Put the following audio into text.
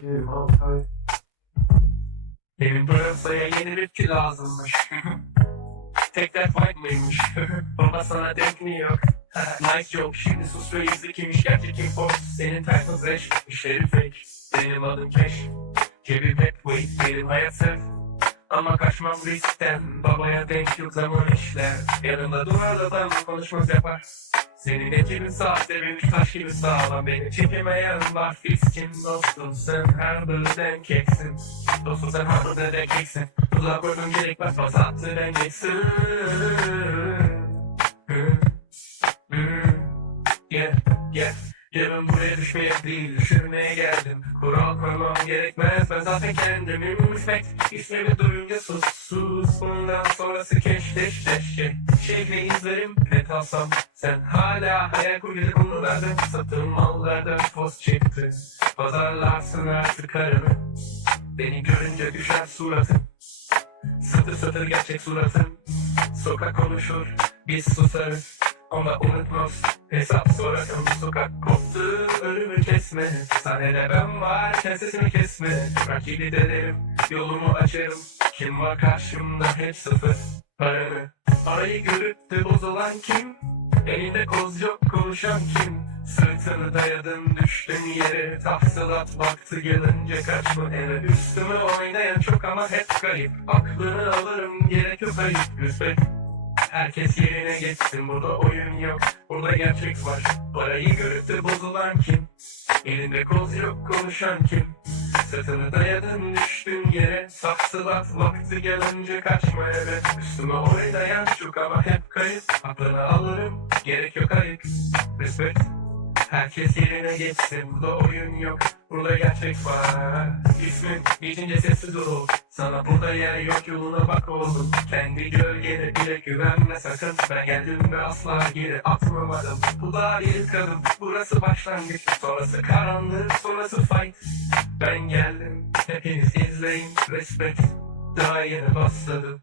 Sevgi Altay. Benim pırasaya yeni rapçi lazımmış. Tekrar fight mıymış? Baba sana tekniği yok. nice joke şimdi sus ve izle kimmiş gerçek force Senin titles reş, işleri fake Benim adım Keş Cebim hep weight, benim hayat sırf ama kaçmam riskten Babaya denk yok zaman işler Yanımda durar adam konuşmaz yapar Senin ekibin sahte benim taş gibi sağlam Beni çekemeyen var. Fiskin dostum Sen her bölümden keksin. Dostum sen her bölümden keksin. Tuzak koydum gerekmez pas attı dengeksin Yeah, Yarın buraya düşmeye değil düşürmeye geldim. Kural koymam gerekmez ben zaten kendimim Respect ismimi duyunca sus sus. Bundan sonrası keş deş deş şey Şehri izlerim ne kalsam Sen hala hayal kurgulu konulardan Satın mallardan post çıktı Pazarlarsın artık karını. Beni görünce düşer suratın. Satır satır gerçek suratın. Sokak konuşur biz susarız Ama unutmaz. Hesap sorarım Sokak koptu. Önümü kesme. Sahnede ben varken sesimi kesme. Rakibi denerim yolumu açarım. Kim var karşımda? Hep sıfır. Paranı. Arayı görüp de bozulan kim? Elinde koz yok konuşan kim? Sırtını dayadım düştüm yere. Tahsilat vakti gelince kaçma. Eve Üstüme oynayan çok ama hep garip. Aklını alırım gerek yok ayıp. Respect Herkes yerine geçsin burada oyun yok. Burada gerçek var. Parayı görüp de bozulan kim? Elinde koz yok konuşan kim? Sırtını dayadın düştün yere. Saksılat vakti gelince kaçma eve. Üstüme oynayan çok ama hep kayıp. Aklını alırım gerek yok ayıp. Respect Herkes yerine geçsin burada oyun yok. Burada gerçek var İsmin geçince sessiz ol Sana burada yer yok yoluna bak oğlum Kendi gölgene bile güvenme sakın Ben geldim ve asla geri atmamadım Bu da ilk adım Burası başlangıç Sonrası karanlık Sonrası fight Ben geldim Hepiniz izleyin Respect Daha yeni başladım